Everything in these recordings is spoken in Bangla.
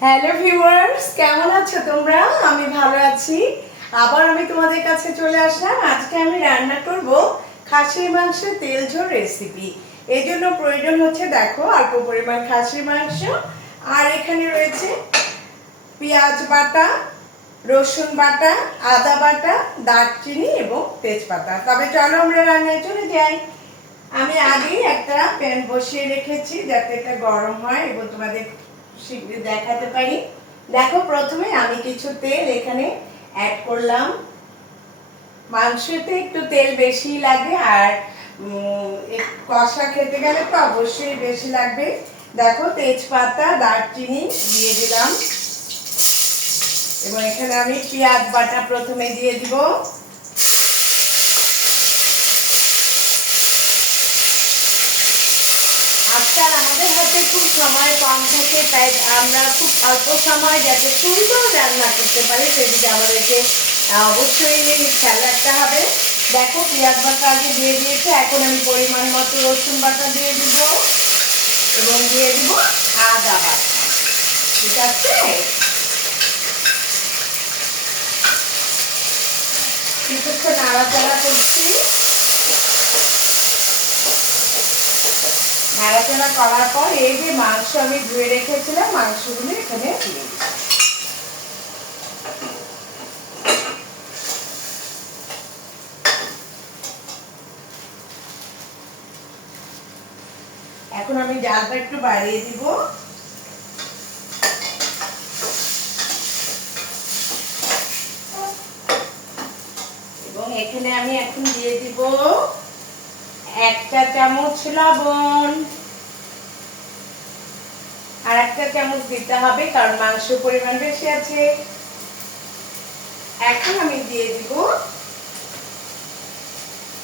হ্যালো ভিউয়ার্স, কেমন আছো তোমরা? আমি ভালো আছি। আবার আমি তোমাদের কাছে চলে আসলাম। আজকে আমি রান্না করব খাসির মাংসের তেল ঝোল রেসিপি। এই জন্য প্রয়োজন হচ্ছে, দেখো, অল্প পরিমাণ খাসির মাংস, আর এখানে রয়েছে পেঁয়াজ বাটা, রসুন বাটা, আদা বাটা, দারচিনি এবং তেজপাতা। তবে চলো আমরা রান্নায় চলে যাই। আমি আগেই একটা প্যান বসিয়ে রেখেছি যাতে এটা গরম হয় এবং তোমাদের শীঘ্রই দেখাতে পারি। দেখো, প্রথমে আমি কিছু তেল এখানে অ্যাড করলাম। মাংসতে একটু তেল বেশি লাগে, আর কষা খেতে গেলে তো অবশ্যই বেশি লাগবে। দেখো, তেজপাতা, দারচিনি দিয়ে দিলাম এবং এখানে আমি পেঁয়াজ বাটা প্রথমে দিয়ে দিব। আজকাল আমাদের হাতে খুব সময় কম থাকে, তাই আমরা খুব অল্প সময় যাতে সুন্দর রান্না করতে পারি সেদিকে আমাদেরকে অবশ্যই খেয়াল রাখতে হবে। দেখো, পেঁয়াজ বাটা আগে দিয়ে দিয়েছে, এখন আমি পরিমাণ মতো রসুন বাটা দিয়ে দিব এবং দিয়ে দিব আদা বাটা। ঠিক আছে, কিছুক্ষণ নাড়াচাড়া করছি। নাড়াচাড়া করার পর এই যে মাংস আমি ধুয়ে রেখেছিলাম, মাংসগুলো এখানে দিয়ে দিচ্ছি। এখন আমি জালটা একটু বাড়িয়ে দিব। এবং এখানে আমি এখন দিয়ে দিব 1 চা চামচ লবণ, আর 1 চা চামচ দিতে হবে কারণ মাংসের পরিমাণ বেশি আছে। এখন আমি দিয়ে দিব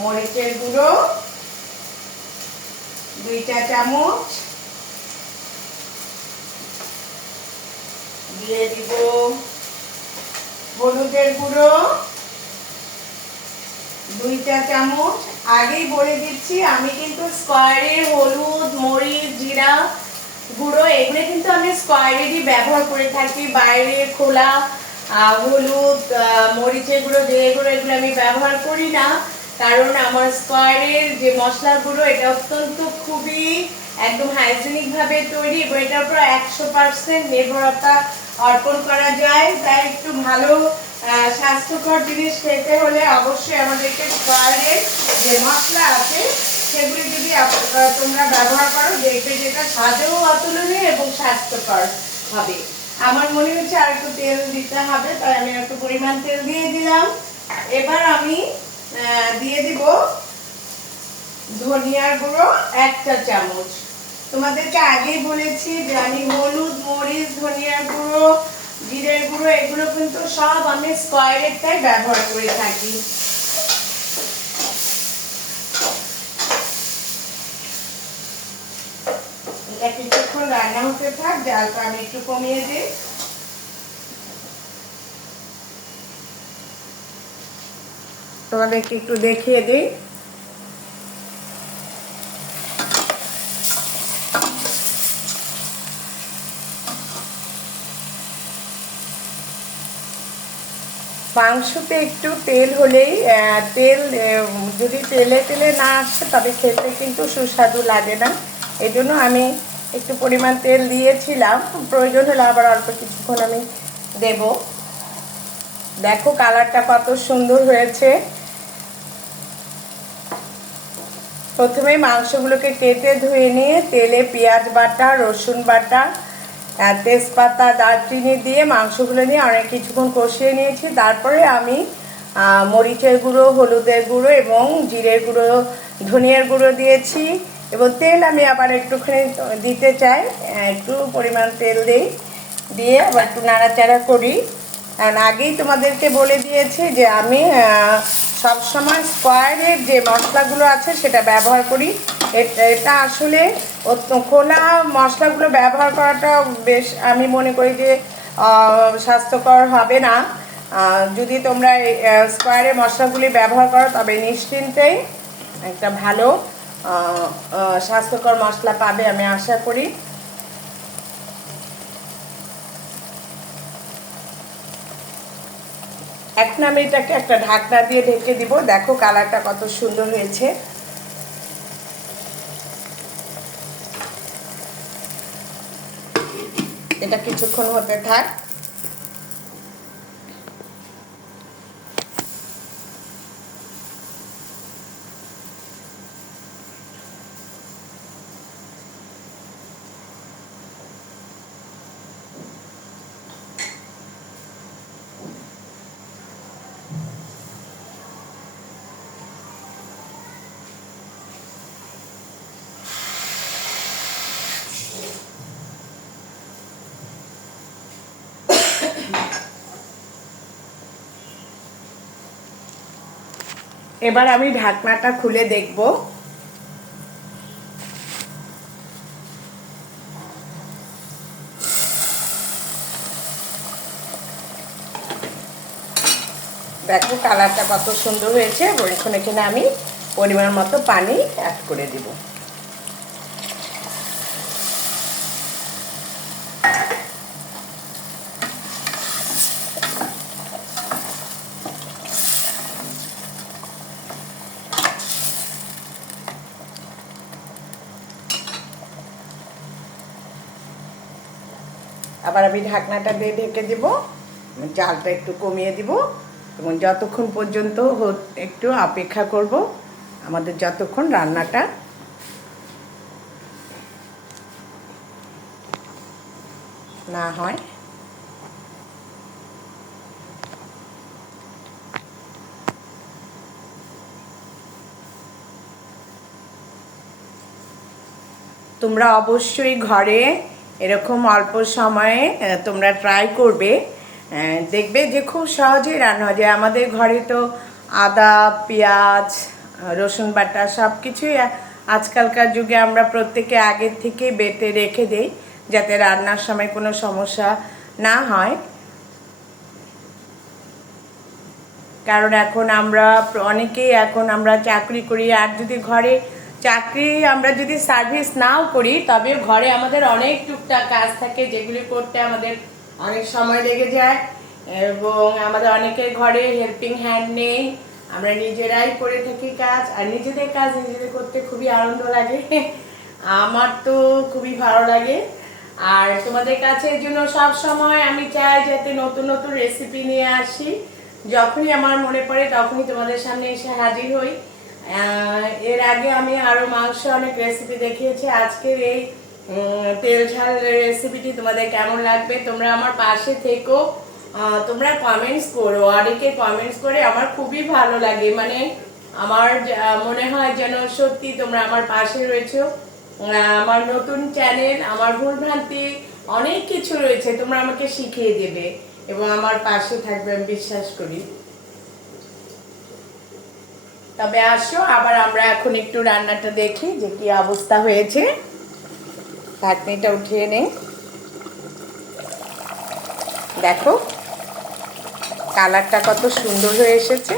মরিচের গুঁড়ো 2 চা চামচ, দিয়ে দিব হলুদের গুঁড়ো 2 চা চামচ। আগেই বলে দিচ্ছি, আমি কিন্তু স্কোয়ারের হলুদ, মরিচ, জিরা গুঁড়ো এগুলো কিন্তু আমি স্কোয়ারেরই ব্যবহার করে থাকি। বাইরে খোলা হলুদ, মরিচের গুঁড়ো, জিরে গুঁড়ো এগুলো আমি ব্যবহার করি না, কারণ আমার স্কোয়ারের যে মশলার গুঁড়ো এটা অত্যন্ত খুবই একদম হাইজেনিক ভাবে তৈরি এবং এটার উপর 100% নির্ভরতা অর্পণ করা যায়। তাই একটু ভালো স্বাস্থ্যকর জিনিস খেতে হলে অবশ্যই আমাদেরকে স্কোয়ারের যে মশলা আছে সেগুলি যদি তোমরা ব্যবহার করো, দেখবে যেটা স্বাদেও অতুলনীয় এবং স্বাস্থ্যকর হবে। আমার মনে হচ্ছে আর একটু তেল দিতে হবে, তাই আমি একটু পরিমাণ তেল দিয়ে দিলাম। এবার আমি দিয়ে দিব ধনিয়ার গুঁড়ো 1 চা চামচ। তোমাদেরকে আগেই বলেছি যে আমি হলুদ, মরিচ, ধনিয়ার গুঁড়ো, জিরের গুঁড়ো এগুলো কিন্তু সব আমি স্কোয়ারেরটাই ব্যবহার করে থাকি। এটা কিছুক্ষণ রান্না হতে থাক, জালটা আমি একটু কমিয়ে দিই। তোমাদেরকে একটু দেখিয়ে দিই। মাংসতে একটু তেল হলেই, তেল যদি তেলে তেলে না আসে তবে খেতে কিন্তু সুস্বাদু লাগে না। এই জন্য আমি একটু পরিমাণ তেল দিয়েছিলাম, প্রয়োজন হলে আবার অল্প কিছুক্ষণ আমি দেব। দেখো কালারটা কত সুন্দর হয়েছে। প্রথমে মাংসগুলোকে কেটে ধুয়ে নিয়ে তেলে পেঁয়াজ বাটা, রসুন বাটা, তেজপাতা, দারচিনি দিয়ে মাংসগুলো নিয়ে অনেক কিছুক্ষণ কষিয়ে নিয়েছি। তারপরে আমি মরিচের গুঁড়ো, হলুদের গুঁড়ো এবং জিরের গুঁড়ো, ধনিয়ার গুঁড়ো দিয়েছি এবং তেল আমি আবার একটুখানি দিতে চাই, একটু পরিমাণ তেল দিই, দিয়ে আবার একটু নাড়াচাড়া করি। আগেই তোমাদেরকে বলে দিয়েছি যে আমি সবসময় স্কোয়ারের যে মশলাগুলো আছে সেটা ব্যবহার করি। এটা আসলে খোলা মশলাগুলো ব্যবহার করাটা বেশ আমি মনে করি যে স্বাস্থ্যকর হবে না। যদি তোমরা স্কোয়ারের মশলাগুলি ব্যবহার করো তবে নিশ্চিন্তেই একটা ভালো স্বাস্থ্যকর মশলা পাবে আমি আশা করি। এখন আমি এটাকে একটা ঢাকনা দিয়ে ঢেকে দিব। দেখো কালারটা কত সুন্দর হয়েছে। এটা কিছুক্ষণ হতে থাক। এবার আমি ঢাকনাটা খুলে দেখব। দেখো কালারটা কত সুন্দর হয়েছে। এখন এখানে আমি পরিমাণ মতো পানি অ্যাড করে দিব। আবার আমি ঢাকনাটা দিয়ে ঢেকে দিব। জালটা একটু কমিয়ে দিব এবং যতক্ষণ পর্যন্ত একটু অপেক্ষা করব, আমাদের যতক্ষণ রান্নাটা না হয়। তোমরা অবশ্যই ঘরে এরকম অল্প সময়ে তোমরা ট্রাই করবে, দেখবে যে খুব সহজেই রান্না হয়ে যায়। আমাদের ঘরে তো আদা, পেঁয়াজ, রসুন বাটা সব কিছুই আজকালকার যুগে আমরা প্রত্যেকে আগের থেকে বেটে রেখে দেই, যাতে রান্নার সময় কোনো সমস্যা না হয়। কারণ এখন আমরা অনেকেই আমরা চাকরি করি, আর যদি ঘরে চাকরি আমরা যদি সার্ভিস নাও করি, তবে ঘরে আমাদের অনেক টুকটাক কাজ থাকে যেগুলি করতে আমাদের অনেক সময় লেগে যায়, এবং আমাদের অনেকের ঘরে হেল্পিং হ্যান্ড নেই। আমরা নিজেরাই করে থাকি কাজ, আর নিজেদের কাজ নিজেদের করতে খুবই আনন্দ লাগে। আমার তো খুবই ভালো লাগে। আর তোমাদের কাছে এর জন্য সব সময় আমি চাই যাতে নতুন নতুন রেসিপি নিয়ে আসি। যখনই আমার মনে পড়ে তখনই তোমাদের সামনে এসে হাজির হই। এর আগে আমি আরো মাংস অনেক রেসিপি দেখিয়েছি। আজকের এই তেল ঝাল রেসিপিটি তোমাদের কেমন লাগবে তোমরা আমার পাশে থেকো, তোমরা কমেন্টস করো। অনেকে কমেন্টস করে আমার খুবই ভালো লাগে, মানে আমার মনে হয় যেন সত্যি তোমরা আমার পাশে রয়েছো। আমার নতুন চ্যানেল, আমার ভুলভ্রান্তি অনেক কিছু রয়েছে, তোমরা আমাকে শিখিয়ে দেবে এবং আমার পাশে থাকবে আমি বিশ্বাস করি। তবে আসো আবার আমরা এখন একটু রান্নাটা দেখি যে কি অবস্থা হয়েছে। ঢাকনিটা উঠিয়ে নে। দেখো কালারটা কত সুন্দর হয়ে এসেছে।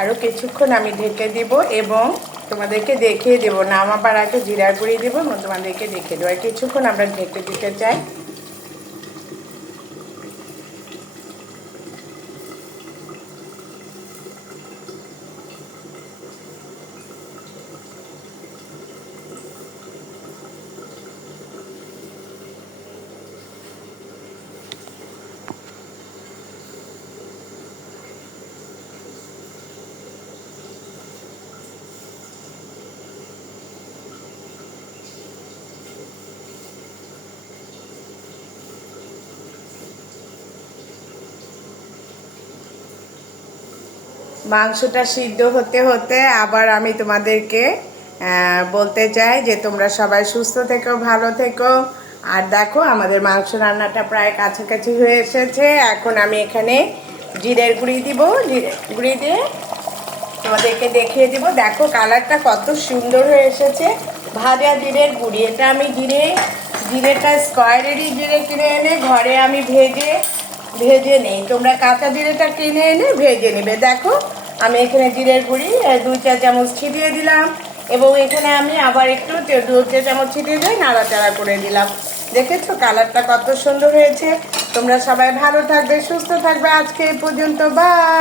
আরও কিছুক্ষণ আমি ঢেকে দিব এবং তোমাদেরকে দেখিয়ে দেবো, নামাবার আগে জিরার গুঁড়ি দেবো এবং তোমাদেরকে দেখিয়ে দেবো। আর কিছুক্ষণ আমরা ঢেকে দিতে চাই। মাংসটা সিদ্ধ হতে হতে আবার আমি তোমাদেরকে বলতে চাই যে তোমরা সবাই সুস্থ থেকো, ভালো থেকো। আর দেখো আমাদের মাংস রান্নাটা প্রায় কাছাকাছি হয়ে এসেছে। এখন আমি এখানে জিরের গুঁড়ি দিব। জিরের গুঁড়ি দিয়ে তোমাদেরকে দেখিয়ে দিব। দেখো কালারটা কত সুন্দর হয়ে এসেছে। ভাজা জিরের গুঁড়ি, এটা আমি জিরেটা স্কোয়ারেরই জিরে কিনে এনে ঘরে আমি ভেজে নেই। তোমরা কাঁচা জিরেটা কিনে এনে ভেজে নেবে। দেখো আমি এখানে জিরের গুঁড়ি 2-4 চামচ ছিটিয়ে দিলাম এবং এখানে আমি আবার একটু 2 চামচ ছিটিয়ে দিয়ে নাড়াচাড়া করে দিলাম। দেখেছো কালারটা কত সুন্দর হয়েছে। তোমরা সবাই ভালো থাকবে, সুস্থ থাকবে। আজকে এই পর্যন্ত, বাই।